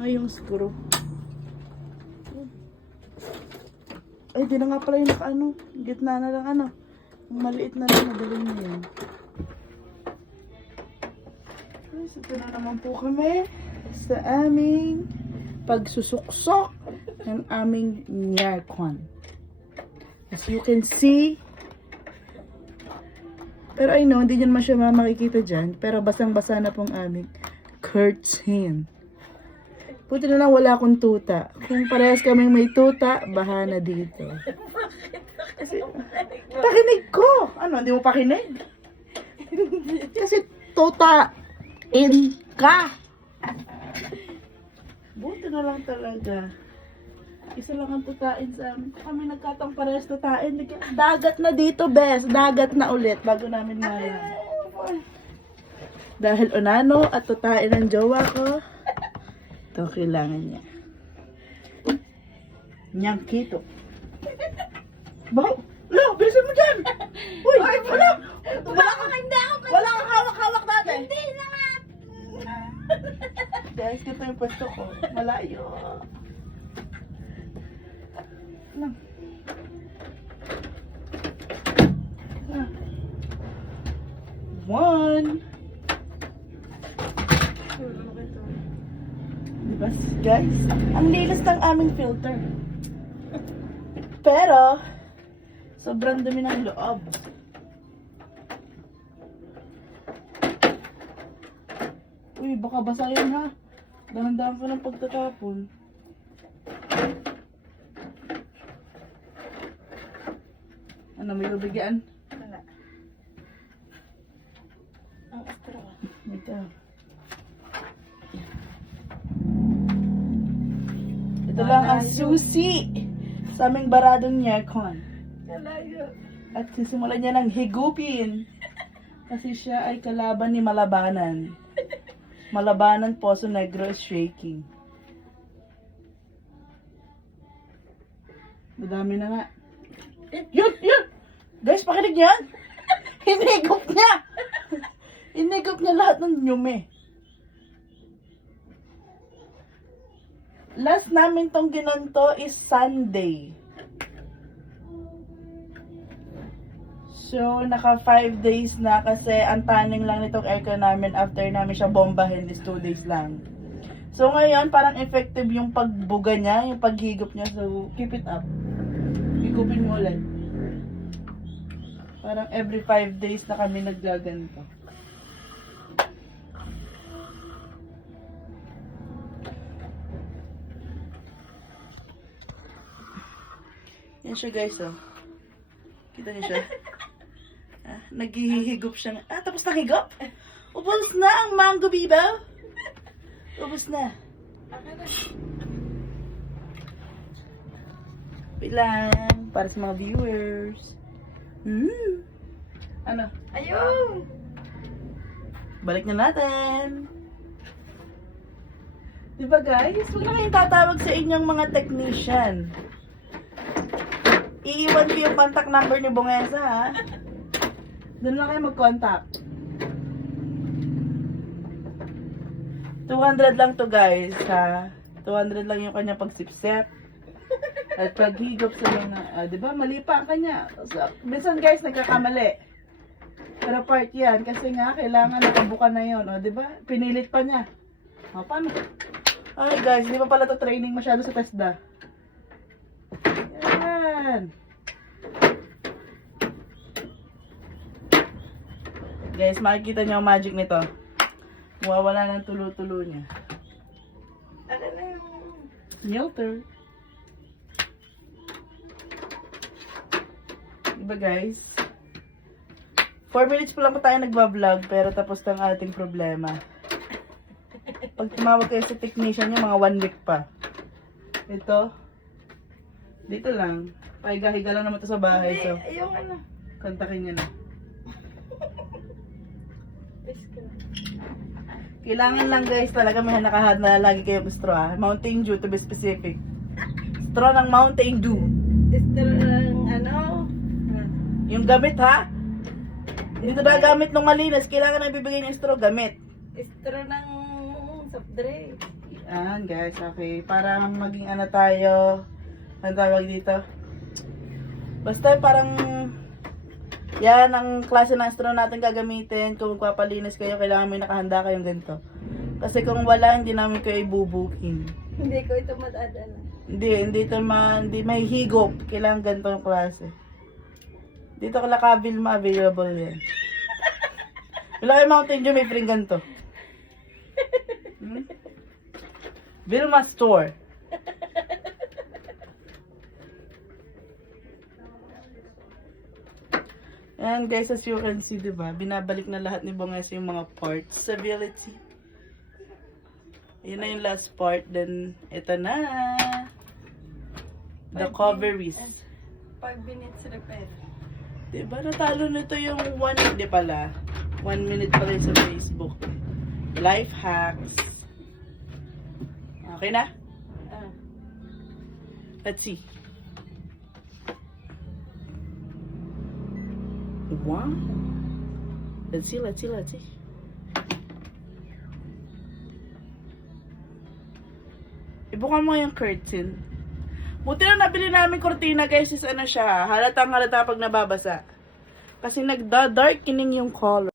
Ay, yung screw. Ay, di na nga pala yung naka-ano. Gitna na lang ano. Yung maliit na lang. Madaling na yun. Ay, so ito na naman po kami sa aming pagsusuksok ng aming aircon. As you can see, pero I know, hindi nyo naman siya makikita dyan. Pero basang-basa na pong aming curtain. Buti na lang wala akong tuta. Kung parehas kaming may tuta, baha na dito. Kasi, pakinig ko! Ano, hindi mo pakinig? Kasi tuta in ka! Buti na lang talaga. Isa lang ang tutain sa amin. Kami nagkatang parehas tutain. Dagat na dito, bes. Dagat na ulit bago namin malaman. Dahil unano at tutain ng jowa ko, ito kailangan niya. Niyang kito. Baho! No! Bilisan mo dyan! Uy! Wala! Wala kang hawak-hawak dati! Hindi na nga. Guys, ito yung pwesto ko. Malayo. Lang. One. Diba, guys? Ang lilis ng aming filter. Pero, sobrang dumi ng loob. Uy, baka basa yun ha. Dahan-dahan ko ng pagtatapon. Ano, may lubigyan? Wala. Ang extra. Ito. Ito lang ang susi sa aming baradong aircon. Kalayo. At sisimulan niya ng higupin. Kasi siya ay kalaban ni Malabanan. Malabanan, Poso Negro is shaking. Madami na nga. Yun! Yun! Guys, pakinig yan! Hinigop niya! Hinigop niya lahat ng nyume. Last namin tong ginanto is Sunday. So, naka 5 days na kasi ang taning lang nitong aircon namin after namin siya bombahin is 2 days lang. So, ngayon, parang effective yung pagbuga niya, yung paghigop niya. So, keep it up. Higupin mo ulit. Parang every 5 days na kami naggaganto. Yan siya guys, oh. Kita niyo siya? Naghihigop siya. Tapos na higop? Ubus na ang mango bibaw? Ubus na. Bilang para sa mga viewers. Ano? Ayun! Balik na natin. Diba guys? Huwag na kayong tatawag sa inyong mga technician. Iiwan ko yung contact number ni Bongesa, ha? Doon lang kayo mag-contact. 200 lang to guys, ha? 200 lang yung kanya pagsipsip. At paghigop sa mga, di ba? Mali pa ang kanya. So, minsan guys, nagkakamali. Pero part yan, kasi nga, kailangan nakabuka na yun, o, di ba? Pinilit pa niya. O, paano? Okay guys, hindi pa pala to training masyado sa TESDA. Yan. Guys, makikita niyo ang magic nito. Mawawala ng tulo-tulo niya. Ano na yung... Filter. Diba guys? 4 minutes pa lang pa tayo nagbablog pero tapos na ang ating problema. Pag tumawag kayo sa technician niya, mga 1 week pa. Ito. Dito lang. Pahiga-higa lang naman ito sa bahay. So, Yung ano. kontakin niya na. Extra. Kailangan lang guys talaga may nakahad na lagi kayong straw, ha? Mountain Dew to be specific. Straw ng Mountain Dew. Extra lang ano. Yung gamit ha? Hindi ito gamit ng malinis. Kailangan na ibibigay ng straw gamit. Straw ng soft drink. Yan guys, okay. Para maging ano tayo, ano tawag dito? Basta parang yan ang klase ng straw natin gagamitin. Kung magpapalinis kayo, kailangan may nakahanda kayong ganito. Kasi kung wala, hindi namin kayo ibubuking. Hindi ko ito madadala. Hindi may higop. Kailangan ganito yung klase. Dito kala Kavilma, available yan. Wala kayo Mountain Dew, may free ganito. Hmm? Vilma Store. Ayan guys, as you can see, diba? Binabalik na lahat ni Bonges yung mga parts. Stability. Yun na yung last part. Then, ito na. The coveries. 5 minutes repair. Diba? Natalo nito yung 1, hindi pala. 1 minute pala yung sa Facebook. Life hacks. Okay na? Ah. Let's see. Wow. Let's see. Ibukan mo yung curtain. Buti na nabili namin kortina guys is ano siya. Halata pag nababasa. Kasi nagda-darkening yung color.